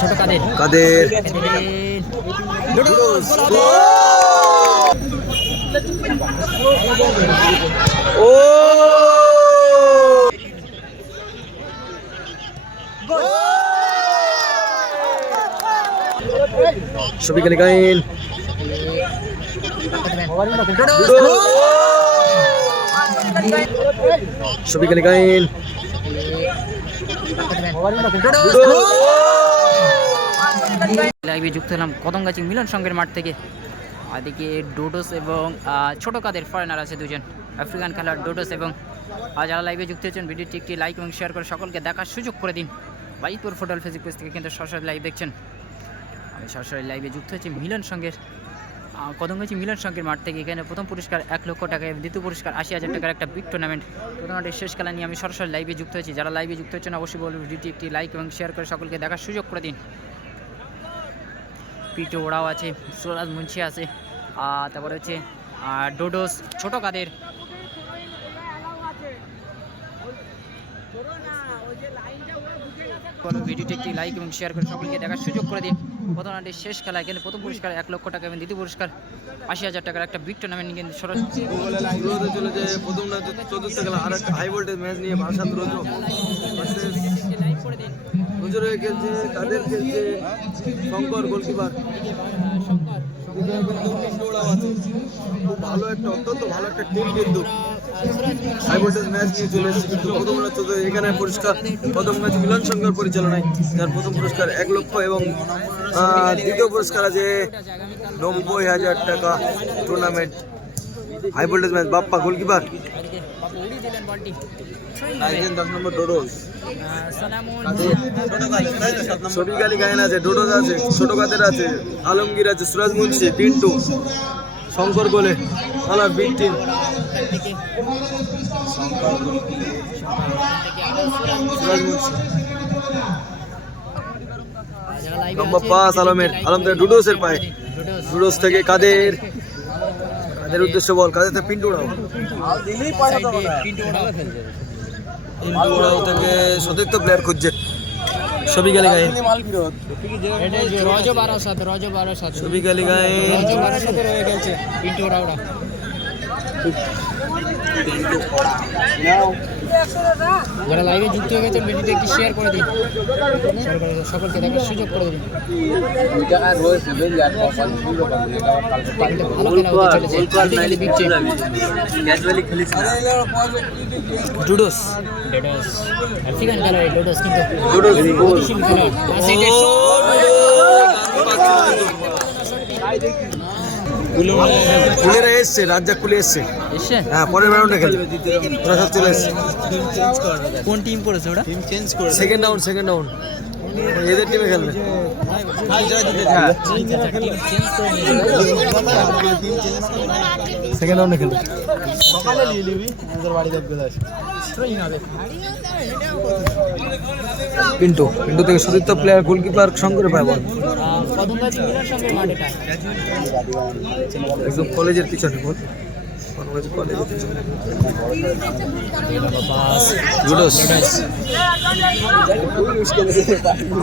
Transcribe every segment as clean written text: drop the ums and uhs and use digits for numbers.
ছোট কাদের কাদের ও Shopee Kalikain Shopee Kalikain লাইভে যুক্ত হলাম কদমগাছি মিলন সংঘের মাঠ থেকে। এদিকে ডোডোস এবং ছোট কাদের ফরেনার আছে দুজন আফ্রিকান খেলোয়াড় ডোডোস এবং যারা লাইভে যুক্ত হয়েছেন ভিডিওটি একটি লাইক এবং শেয়ার করে সকলকে দেখার সুযোগ করে দিন। বাইপুর ফুটবল ফেসবুক পেজ থেকে কিন্তু সরাসরি লাইভ দেখছেন। আমি সরাসরি লাইভে যুক্ত হয়েছি মিলন সংঘের কদমগাছি মিলন সংঘের মাঠ থেকে। এখানে প্রথম পুরস্কার 1 লক্ষ টাকা এবং দ্বিতীয় পুরস্কার 80,000 টাকার একটা বিগ টুর্নামেন্ট। টুর্নামেন্টের শেষ খেলা নিয়ে আমি সরাসরি লাইভে যুক্ত হয়েছি। যারা লাইভে যুক্ত হচ্ছেন অবশ্যই বলব ভিডিওটি একটি লাইক এবং শেয়ার করে সকলকে দেখার সুযোগ করে দিন। পিটো ওরাও আছে, সুরাজ মুন্সি আছে, তারপরে হচ্ছে ডোডোস, ছোট কাদের, ভিডিওটি একটি লাইক এবং শেয়ার করে সকলকে দেখার সুযোগ করে দিন। প্রথম রাউন্ডের শেষ খেলা এখানে প্রথম পুরস্কার 1 লক্ষ টাকা এবং দ্বিতীয় পুরস্কার 80,000 টাকার একটা বিগ টুর্নামেন্ট কিন্তু সরাসরি চলেছে। প্রথম চতুর্থ খেলা আর একটা হাই ভোল্টেজ ম্যাচ নিয়ে ভাষা লাইক করে দিন। হুজুরে খেলছে, কাদের খেলছে, শঙ্কর গোলকিপার। খুব ভালো একটা অত্যন্ত ভালো একটা টিম কিন্তু হাই ভোল্টেজ ম্যাচ নিয়ে চলে এসেছে। কিন্তু প্রথম ম্যাচ এখানে পুরস্কার প্রথম ম্যাচ মিলন সংঘের পরিচালনায়, যার প্রথম পুরস্কার 1 লক্ষ এবং দ্বিতীয় পুরস্কার আছে 90,000 টাকা। Tournament high voltage match. Bappa goalkeeper, 10 নম্বর ডোডোস, শফি কালিকাইন আছে, ডোডোস আছে, ছোট কাদের আছে, আলমগীর আছে, সুরাজ মুন্সি, পিন্টু, শঙ্কর গোলে ভালো বিগ টিম। সুরাজ মুন্সি লম্বা পাস আলমের, আলম থেকে ডুডোসের পায়ে, ডুডোস থেকে কাদের, কাদের উদ্দেশ্য বল, কাদের থেকে পিন্টু ওরাও, পিন্টু ওরাও থেকে সতীর্থ প্লেয়ার খুঁজছে। শফি কালিকাইন, শফি কালিকাইন, পিন্টু ওরাও যারা লাইভে যুক্ত হয়ে গেছেন ভিডিওটি একটি শেয়ার করে দিন, সকলকে দেখার সুযোগ করে দিন। ডোডোস আফ্রিকান খেলোয়াড় ডোডোস কিন্তু কুলেরা এসছে, রাজ্জাক কুলে এসছে। হ্যাঁ, পরের রাউন্ডে খেলবে, ওরা সব চলে এসছে। কোন টিম করেছে ওরা? সেকেন্ড রাউন্ড এদের টিমে খেলবে। সেকেন্ড রাউন্ডে খেলবে। পিন্টু থেকে সতীর্থ প্লেয়ার গোলকিপার শঙ্কর পায় বল। একদম কলেজের পিছনে বল,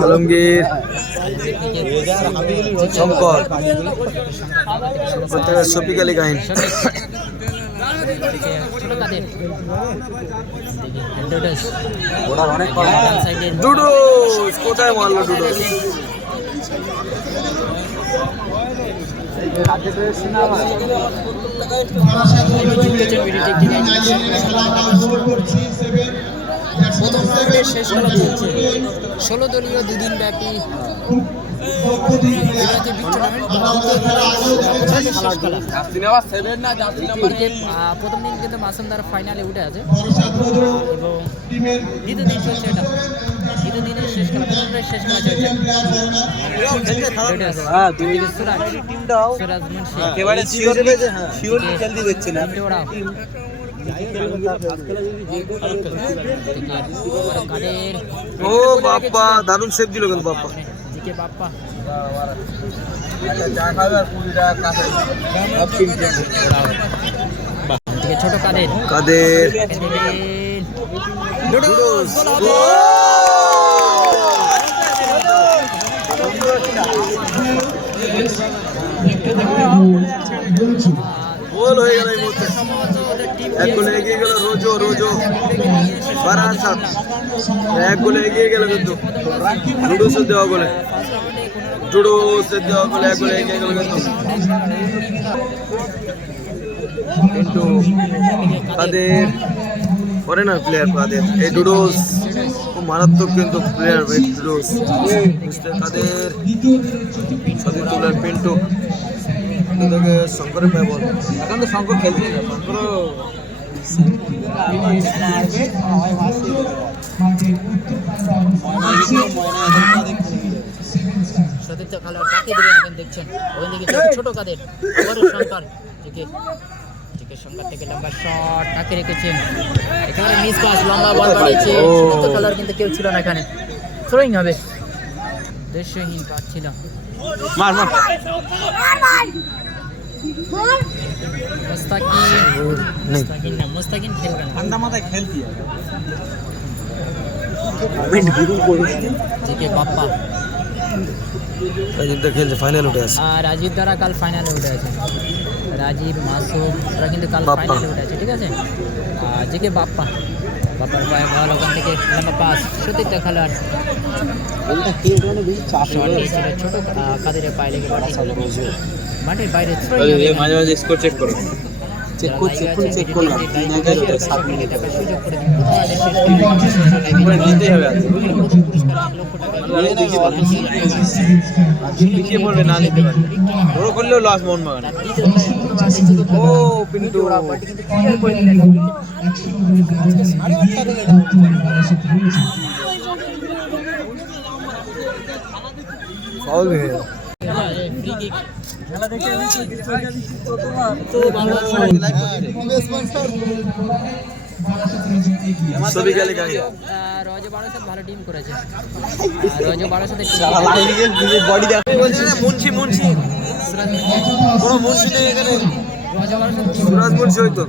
আলমগীর, শঙ্কর, শফি কালিকাইন, ডুডোস কোথায় মারলো ডুডোস। প্রথম রাউন্ডের শেষ খেলা চলছে 16 দলীয় 2 দিন ব্যাপী প্রথম দিন কিন্তু মাসুমদার ফাইনালে উঠে আছে এবং দ্বিতীয় দিন চলছে এটা, দ্বিতীয় দিনের শেষ খেলা, প্রথম দিনের শেষ খেলা চলছে। সুরাজ মুন্সি একেবারে শিওর খেলতে দিচ্ছে না। ও বাপ্পা দারুণ সেভ দিল কিন্তু বাপ্পা। বাপ্পা ছোট কাদের, কাদের গোল হয়ে গেল এই মুহূর্তে। এক গোলে এগিয়ে গেল রোজো বারাসাত, এক গোলে এগিয়ে গেল কিন্তু ডুডুসের দেওয়া গোলে, এক গোলে এগিয়ে গেল কিন্তু তাদের ফরেনার প্লেয়ার তাদের এই ডুডুস খুব মারাত্মক কিন্তু প্লেয়ার ভাই ডুডুস। তাদের সতীতুলার পিন্টু থেকে শঙ্করের পায় বল। এখন তো শঙ্কর খেলছে না, সতীর্থ খেলোয়াড় কাকে দেবেন এখন দেখছেন, ওখান থেকে ছোট কাদের বড় শঙ্কর শঙ্কর থেকে লম্বা শট তাকে রেখেছেন, একেবারে মিস পাস, লম্বা বল বাড়িয়েছে সতীর্থ খেলোয়াড় কিন্তু কেউ ছিল না, এখানে থ্রোইং হবে, দৃশ্যহীন পাচ্ছিল। মার মুস্তাকিন খেলবে না, ঠান্ডা মাথায় খেলতি বাপ্পা খেলছে, ফাইনাল উঠে আছে। আর রাজীব দ্বারা কাল ফাইনালে উঠে আছে, রাজীব মাসুম ওরা কিন্তু কাল ফাইনালে উঠে আছে, ঠিক আছে। আর যে বাপ্পার পায়ে বল, ওখান থেকে লম্বা পাস, সতীর্থ খেলোয়াড় ছোট কাদের পায়ে লেগে মাঠের বাইরে মাঝে মাঝে স্কোর চেক করো, চেক করলাম সুযোগ করে নিতেই হবে, পিছিয়ে পড়বে না নিতে পারবে, বড় করলেও লস মন মাগান। ও পিন্টু ফাউল হয়ে গেল। ভালো টিম করেছে, রজ বারোর সাথে বডি দেখো, মুন্সি কোনো মুন্সি নেই এখানে, সুরাজ মুন্সি হয়তো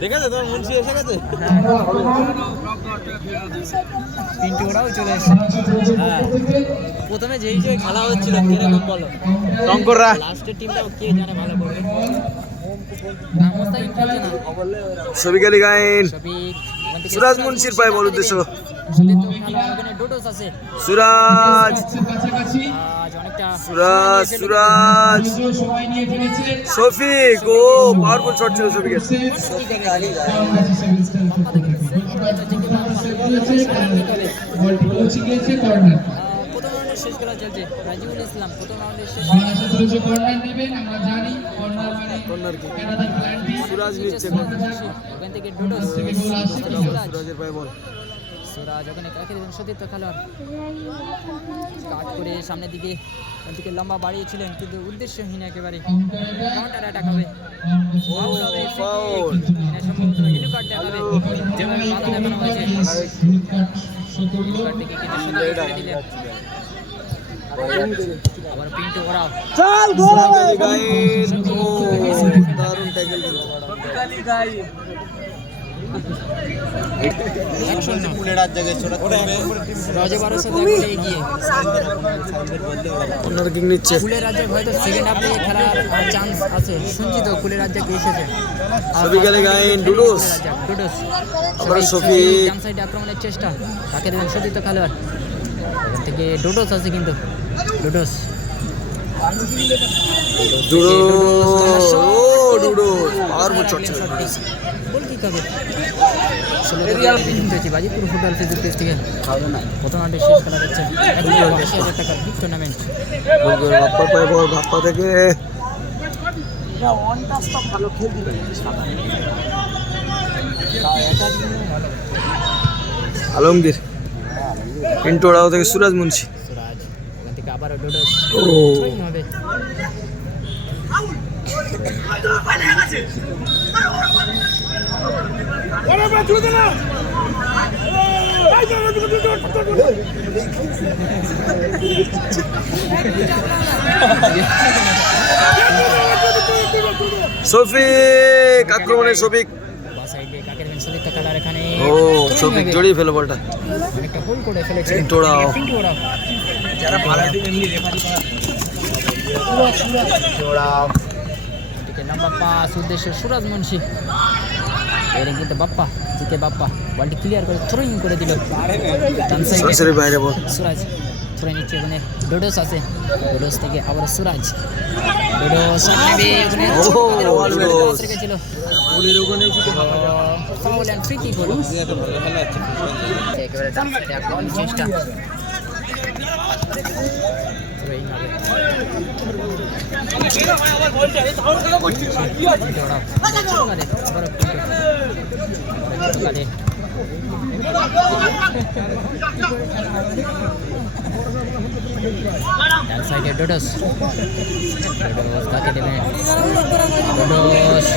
দেখেছো তোমার মুন্সি এসে গেছে, তিনটে ওরাও চলে এসেছে। প্রথমে যেই খেলা হচ্ছিল কিরকম বলো, শঙ্কররা লাস্টের টিমটাও কে জানে ভালো করবে, মুস্তাকিন খেলছে না, শফিক আলী গায়েন, শফিক সুরাজ মুন্সির পায় বল উদ্দেশ্য, সতীর্থ খেলোয়াড় ওখানে ডোডোস আছে, সুরাজ অনেকটা শফিক, ও পাওয়ারফুল শট ছিল শফিকের। প্রথম রাউন্ডের শেষ খেলা চলছে, রাজিউল ইসলাম প্রথম রাউন্ডের শেষ সুরাজ নিচ্ছে, ওখান থেকে ডোডোস, সুরাজের পায় বল, সুরাজ ওখানে কাকে দেবেন, সতীর্থ খেলোয়াড় কাট করে সামনের দিকে ওখান থেকে লম্বা বাড়িয়েছিলেন কিন্তু উদ্দেশ্যহীন, একেবারে কাউন্টার অ্যাটাক হবে, ফাউল হবে, ফাউল সম্ভবত ইয়েলো কার্ড দেখাবে, যেভাবে বাধা দেখানো হয়েছে কার্ড থেকে কিন্তু সুন্দর করে দিলেন। আবার পিন্টু ওরাও দারুণ ট্যাকল কিন্তু ফুলের রাজ্যে হয়তো সেকেন্ড হাফে খেলার চান্স আছে, শুনছি তো ফুলের রাজ্যে এসেছে, ডুডুস আবার শফিক ডান সাইডে আক্রমণের চেষ্টা, তাকে দেবেন সতীর্থ খেলোয়াড় থেকে ডোডোস আছে কিন্তু ডোডোস বাজিপুর ফুটবল ফেসবুক পেজ থেকে প্রথম রাউন্ডের শেষ খেলা দেখছেন, 80,000 টাকার বিগ টুর্নামেন্ট, ভাপ্পা থেকে আলমগীর, পিন্টু ওরাও থেকে সুরাজ মুন্সি, সুরাজ ওখান থেকে আবারও ডোডোস হবে, শফিক আক্রমণে, শফিক সতীর্থ খেলার এখানে শফিক জড়িয়ে ফেলো বলটা, অনেকটা হোল করে ফেলেছে পিন্টু ওরাও, যারা ভালো টিম এমনি রেফারি জোড়া এদিকে নাম্বার 5 উদ্দেশ্য সুরাজ মুন্সি এর কিন্তু বাপ্পা জিকে বাপ্পা বলটি ক্লিয়ার করে থ্রোইং করে দিল ডান সাইডে সরাসরি বাইরে বল সুরাজ থ্রো নিচ্ছে ওখানে ডোডোস আছে ডোডোস থেকে আবার সুরাজ ডোডোস নেবে ওখানে বল রেখেছিল গোলের ওখানে কি ফাউল এন্ড ফ্রি কিক হলো একেবারে ডান সাইডে বল চেষ্টা থ্রোইং হবে সাইডে ডোডোস কাকে দেবেন ডোডোস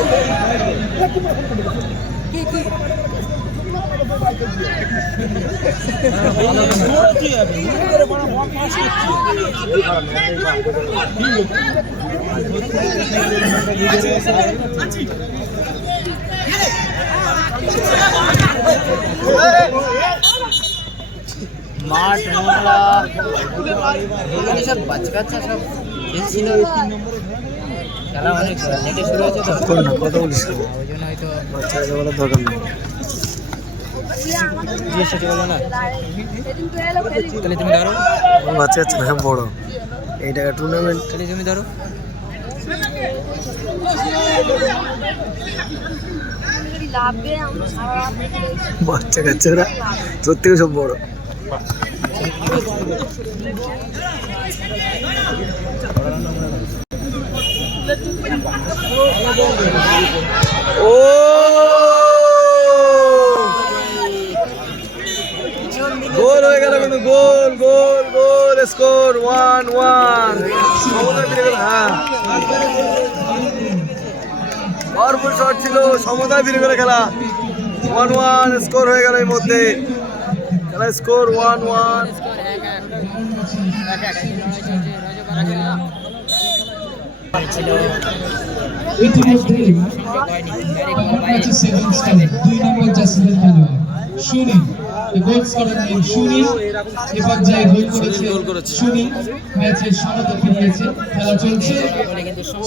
মাঠ মোংলা এখানে সব বাচ্চা কাচ্চা সব খেলছিল খেলা অনেক লেটে শুরু হয়েছে তো কোন না কথা বলিস ওই জন্য হয়তো বাচ্চা বলার দরকার নেই জিজ্ঞেস বলো না তাহলে তুমি ধরো বাচ্চা আছে না বড় এই টাকা টুর্নামেন্ট তাহলে তুমি ধরো বাচ্চা কাচ্চারা তোর থেকে সব বড় ও গোল হয়ে গেল কিন্তু গোল গোল গোল স্কোর 1-1 হ্যাঁ ভরপুর শট ছিল সমতায় ফিরে গেলে খেলা 1-1 স্কোর হয়ে গেল এই মধ্যে খেলা score 1-1 goal scorer name Sunil এ পর্যায়ে গোল করেছে সুনীল ম্যাচের সমতা ফিরিয়েছে খেলা চলছে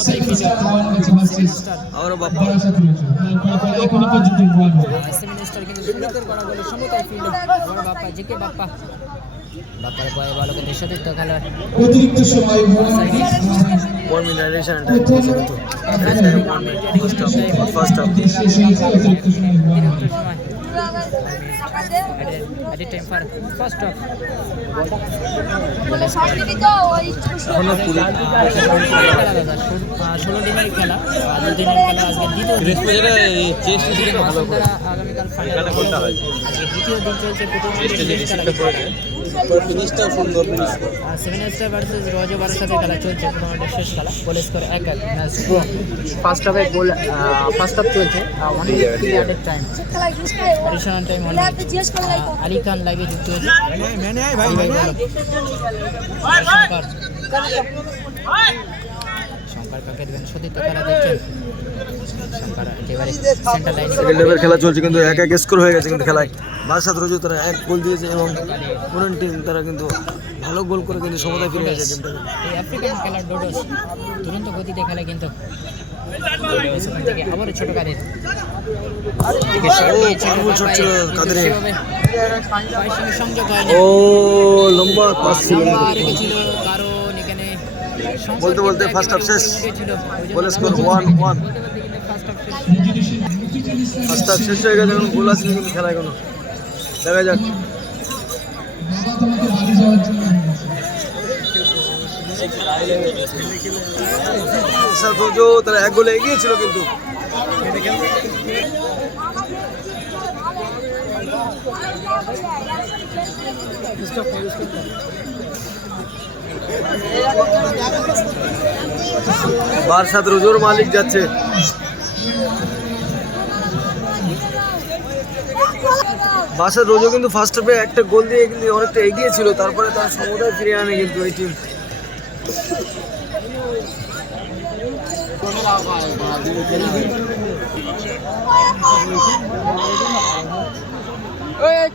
সেভেন স্টার ওয়ান ম্যাচে ভার্সেস আবারও বাপ্পা বারাসাত রয়েছে এখনো পর্যন্ত ওয়ান সেমিনিস্টার কিন্তু সুন্দর করা বলে সমতায় ফিরল বড় বাপ্পা জিকে বাপ্পা বাপ্পার বয়ে ভালো কিন্তু সতীর্থ খেলোয়াড় অতিরিক্ত সময় 1 মিনিট রেশন টাইম দিয়েছে কিন্তু ফার্স্ট হাফ শেষ হয়েছে অতিরিক্ত সময় সময় at a time for first off এখনো পুরো 16 দিনের খেলা 2 দিনের খেলা আজকে দ্বিতীয় দিন আগামীকাল ফাইনাল কোনটা হয় আজকে দ্বিতীয় দিন চলছে ফিনিশটা সুন্দর ফিনিশ সেভেন স্টার ভার্সেস রজ বারাসাতের খেলা চলছে টুর্নামেন্টের শেষ খেলা গোল স্কোর 1-1 ম্যাচ ফার্স্ট হাফে গোল ফার্স্ট হাফ চলছে 1 minute time additional time Ali Khan লাইভে যুক্ত হয়েছে শঙ্কর কাকে দেবেন সতীর্থ খেলা দেখছেন শঙ্কর একেবারে সেন্টার লাইনে সেকেন্ড লেভেল খেলা চলছে কিন্তু 1-1 স্কোর হয়ে গেছে কিন্তু খেলায় বারাসাত রোজু তারা 1 গোল দিয়েছে এবং অপোনেন্ট টিম তারা কিন্তু ভালো গোল করে কিন্তু সমতায় ফিরে গেছে টিমটাকে এই আফ্রিকান খেলার ডোডোস দুরন্ত গতিতে খেলে কিন্তু সেখান থেকে আবার ছোট কাদের সংযোগ হয়নি ও লম্বা পাস ছিল রেখেছিল কারণ এখানে বলতে বলতে ফার্স্ট হাফ শেষ গোল স্কোর 1-1 ফার্স্ট হাফ শেষ হয়ে গেছে এখন গোল আসেনি কিন্তু খেলায় কোনো দেখা যাক তারা 1 গোলে এগিয়ে ছিল কিন্তু বারাসাত রোজোর মালিক যাচ্ছে বারাসাত রোজো কিন্তু ফার্স্ট হাফে একটা গোল দিয়ে কিন্তু অনেকটা এগিয়ে ছিল তারপরে তার সমতায় ফিরে আনে কিন্তু এই টিম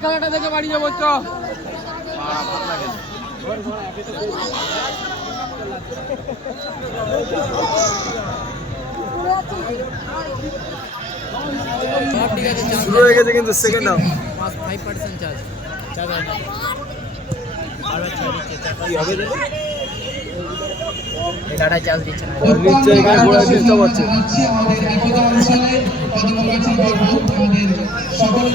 খেলাটা দেখে বাড়ি যাবো শুরু হয়ে গেছে কিন্তু second half. 5% charge data charge দিচ্ছে না। নিচে এখানে ঘোড়া ডিস্টার্ব হচ্ছে। আমাদের একদা অঞ্চলে কদমগাছি বর্গ আমাদের সকল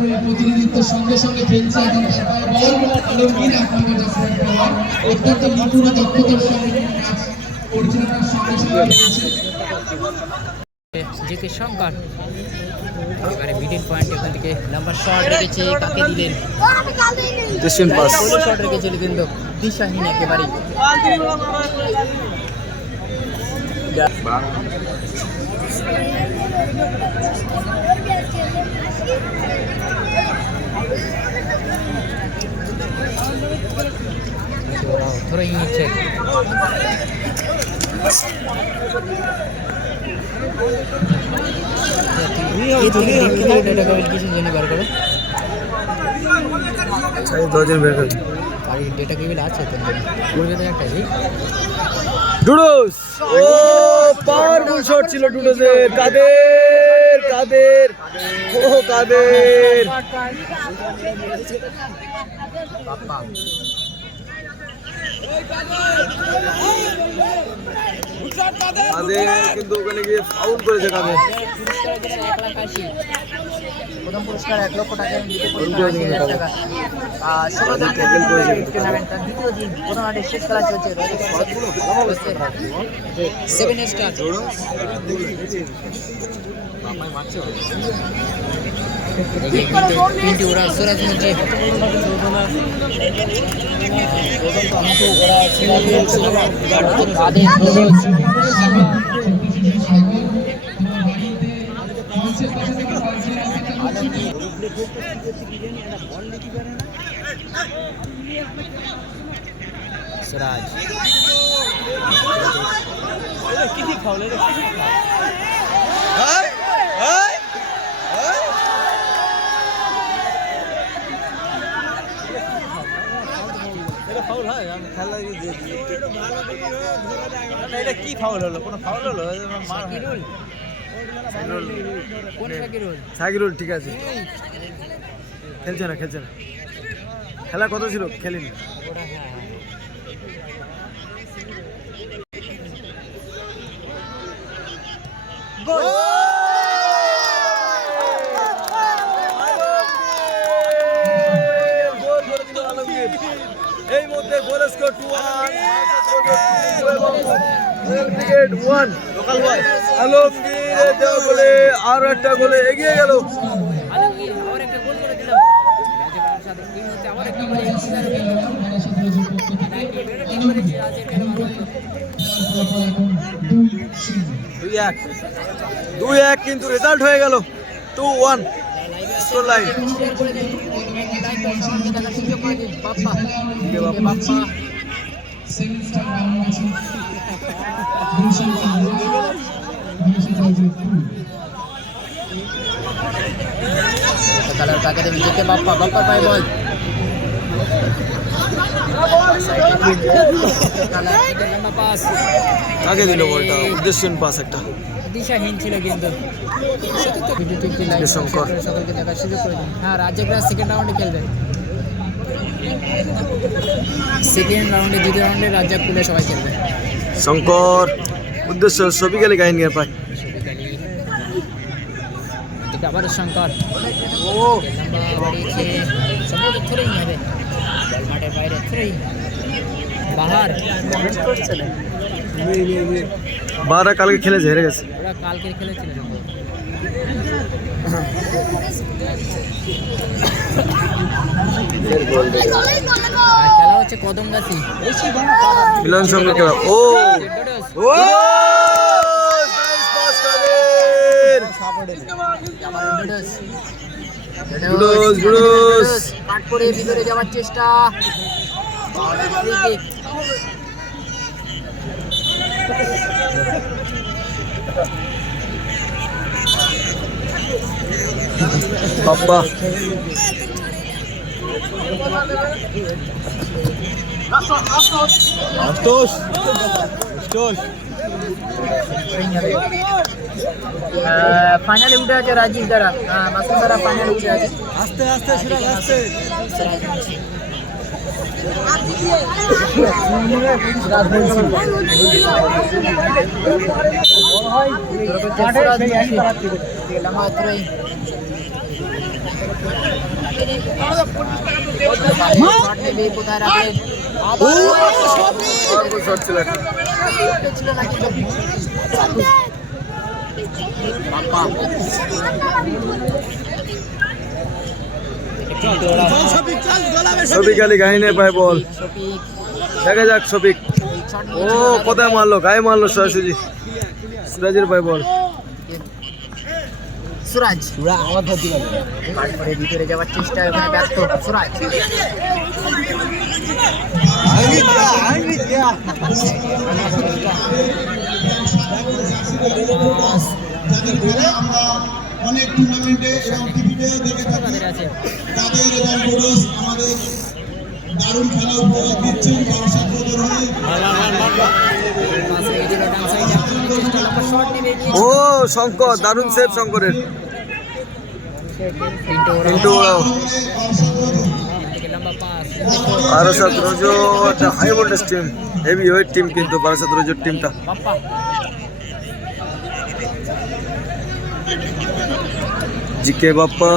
প্রিয় প্রতিনিধিত্বের সঙ্গে সঙ্গে খেলছে এখন বল আলমগীর আপনাদের অত্যন্ত নিপুণ দক্ষতার সঙ্গে ম্যাচ পরিচালনার সঙ্গে সঙ্গে খেলছে জিকে শঙ্কর এবারে মিডল পয়েন্ট এখান থেকে নাম্বার শট রেখেছে, কাকে দিলেন? Distance pass. ষোলো শট রেখেছিল কিন্তু দিশাহীন একেবারেই। ধরেই নিচ্ছে কিসের জন্য বার করো? দশজন বের করে আর ডেটা কেবিল আছে তো কলকাতায় একটা ডুডোস। ও পাওয়ারফুল শট ছিল ডুডোসের। কাদের কাদের, ও কাদের। বাপ্পা কাদের কিন্তু ওখানে গিয়ে ফাউল করেছে কাদের। প্রথম পুরস্কার 1 লক্ষ টাকা এবং দ্বিতীয় পুরস্কার 80,000 টাকা। 16 দিন টুর্নামেন্ট, তার দ্বিতীয় দিন প্রথম হাটের শেষ খেলা চলছে 7 স্টার। পিন্টু ওরা সুরাজ মুন্সি সুরাজ এটা কি ফাউল হলো? কোনো ফাউল হলো? কোন শাকিরুল? সাকিরুল ঠিক আছে, খেলছে না খেলছে না। খেলা কত ছিল? খেলেনি। এই মধ্যে গোল স্কোর 2-1 লোকাল বয় আলমগীর দেওয়া গোলে আরো একটা গোলে এগিয়ে গেল। আলমগীর আবার একটা গোল করে দিল। রাজের সাথে এই মুহূর্তে আবার একটা গোল এগিয়ে গেল কিন্তু রাজের কেন 2-1 কিন্তু রেজাল্ট হয়ে গেল 2-1 স্কোর লাইন। কালার কাকে দেবে? জিকে বাপ্পা, বাপ্পা পায় বল। কাকে দিল বলটা? উদ্দেশ্যহীন পাস একটা। দিশাহীন ছিল কিন্তু শঙ্কর। সকলকে দেখার সুযোগ করে দিন। হ্যাঁ, রাজ্যগ্রাস সেকেন্ড রাউন্ডে খেলবে। সেকেন্ড রাউন্ডে, দ্বিতীয় রাউন্ডে রাজ্জাক পুলে সবাই খেলবে। শঙ্কর উদ্দেশ্য সবই গেলে গাইন গিয়ে পায়। আবার শঙ্কর ও লম্বা বাড়িয়েছে, সবাই ধরেই নেবে বল মাঠের বাইরে, ধরেই বাহার করছে না। বারা কালকে খেলেছে, হেরে গেছে। ওরা কালকে খেলেছিল। খেলা হচ্ছে কদমগাছি মিলন সঙ্গে খেলা। ও ও কাট করে ভিতরে যাওয়ার চেষ্টা। বাপ্পা ফাইনালে উঠে আছে রাজীব দ্বারা, মাসুম দ্বারা ফাইনালে উঠে আছে। আস্তে আস্তে সিরাজ আস্তে। কোথায় রাখলেন? শট ছিল একটা। শফিক আলী গাহিনে পায় বল, দেখা যাক শফিক। ও কোথায় মারলো, গায়ে মারলো সরাসরি। সিরাজের পায় বল। সুরাজ তারপরে ভিতরে যাওয়ার চেষ্টা, ওখানে ব্যর্থ সুরাজ। অনেক টুর্নামেন্টে টিভিতে দেখে থাকি, তাদের এবং ডোডোস আমাদের দারুণ খেলা উপহার দিচ্ছেন বাংলাদেশের হয়ে। ও শঙ্কর, দারুণ সেভ শঙ্করের। পিন্টু ওরাও বারাসাত রোজো একটা high voltage team, heavy weight team কিন্তু বারাসাত রোজোর টিমটা। জিকে বাপ্পা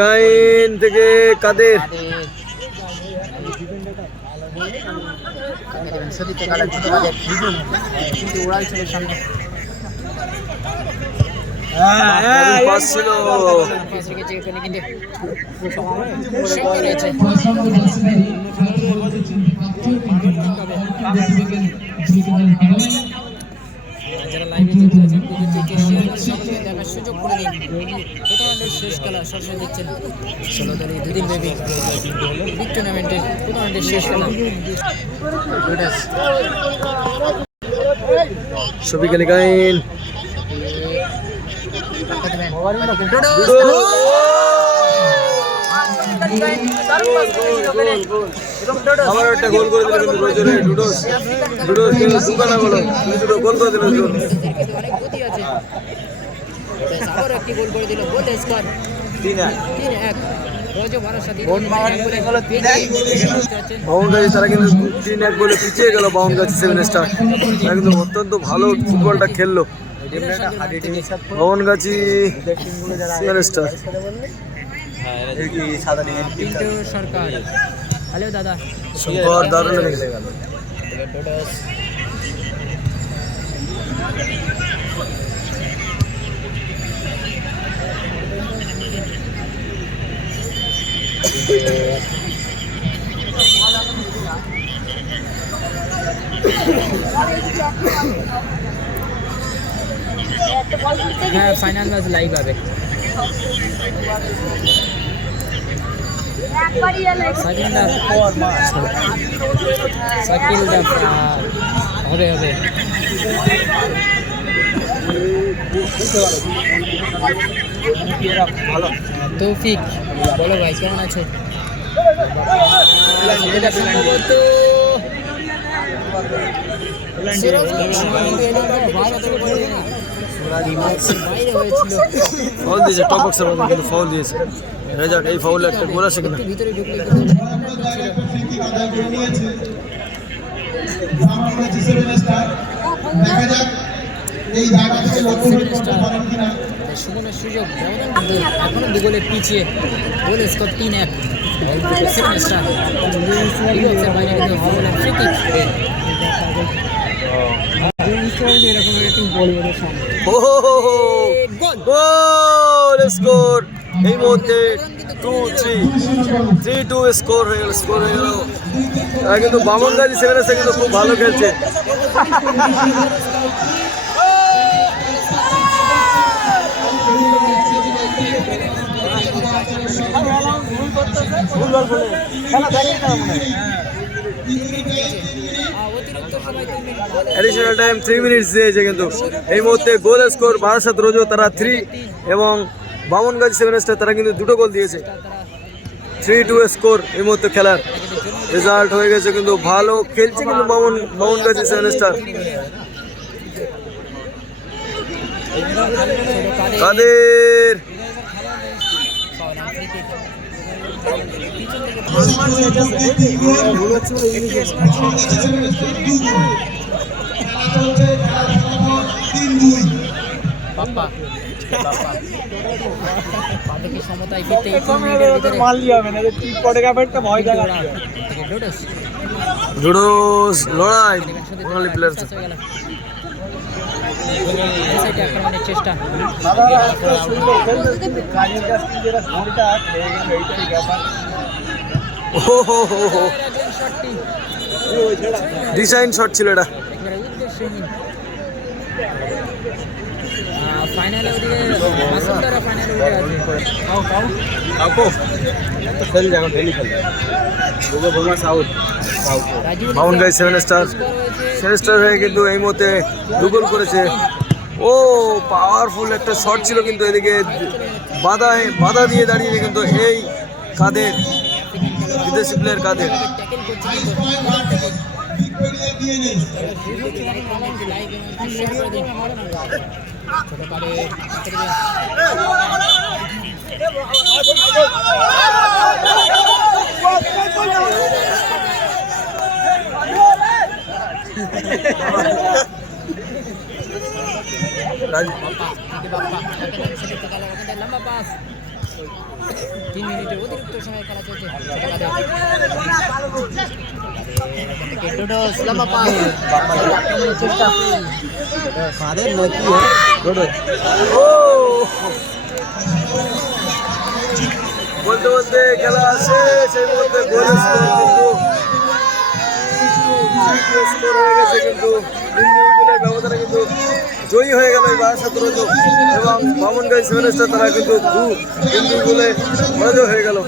গাইন থেকে কাদের পাস ছিল। যারা লাইভে দেখতে আছেন দেখার সুযোগ করে দিন। টুর্নামেন্টের শেষ খেলা সরাসরি দেখছেন 16 দলের 2 দিন ব্যাপী বিগ টুর্নামেন্টের টুর্নামেন্টের শেষ খেলা। শফিক আলী গাইন আবার একটা গোল করে দিল কিন্তু রোজরে ডুডোস ডুডোস কিন্তু দুখানা গোল দুটো গোল করে দিল। অনেক গতি আছে, আবার একটি গোল করে দিল। Goal score 3-1 রোজো Barasat. বাউন্ডারি তারা কিন্তু 3-1 গোলে পিছিয়ে গেল বাউন্ডারি 7 স্টার। তারা কিন্তু অত্যন্ত ভালো ফুটবলটা খেললো বাউনগাছি 7 স্টার। সরকার হ্যালো দাদা সুপার দারুণ লেগে গেল। হ্যাঁ ফাইনাল ম্যাচ লাইভ হবে। সেকেন্ড হবে হবে। তৌফিক বলো ভাই কেমন আছো? ফাউল দিয়েছে, টপ বক্সের মধ্যে কিন্তু ফাউল দিয়েছে। রেজাক এই ফাউলে একটা গোল আছে কিনা? ভিতরে ঢুকলে সুমনের সুযোগ এখনো 2 গোলে পিছিয়ে। Goal score 3-1 7 star. বাইরে কিন্তু গোল স্কোর এই মুহূর্তে 3-2 স্কোর হয়ে গেল কিন্তু বামনগাজী সেভেন্সে কিন্তু খুব ভালো খেলছে। অ্যাডিশনাল টাইম 3 মিনিটস দিয়েছে কিন্তু এই মুহূর্তে গোল স্কোর বারাসাত রোজো তারা 3 এবং বামনগাজী সেভেন স্টার তারা কিন্তু 2টো গোল দিয়েছে। 3-2 স্কোর এই মুহূর্তে খেলার রেজাল্ট হয়ে গেছে কিন্তু ভালো খেলছে কিন্তু বামনগাজী সেভেন স্টার। কাদের ডোডোস লড়াই বাঙালি প্লেয়ার চেষ্টা ডিজাইন শট ছিল এটা। ফাইনালে ওদিকে মাসুমদারা ফাইনালে উঠে আছে। বামনগাজী সেভেন স্টার হয়ে কিন্তু এই মুহূর্তে 2 গোল করেছে। ও পাওয়ারফুল একটা শট ছিল কিন্তু এদিকে বাধা দিয়ে দাঁড়িয়ে কিন্তু এই কাদের বিদেশি প্লেয়ার কাদের লম্বা পাস 3 মিনিটের অতিরিক্ত সময় খেলা চলছে। বলতে বলতে খেলা আসে সেই মুহূর্তে গোল স্কোর হয়ে গেছে কিন্তু গোলের ব্যবধানে কিন্তু জয়ী হয়ে গেল এই বারাসাত রোজো এবং বামনগাজী সেভেন স্টার তারা কিন্তু 2 গোলে পরাজয় হয়ে গেল।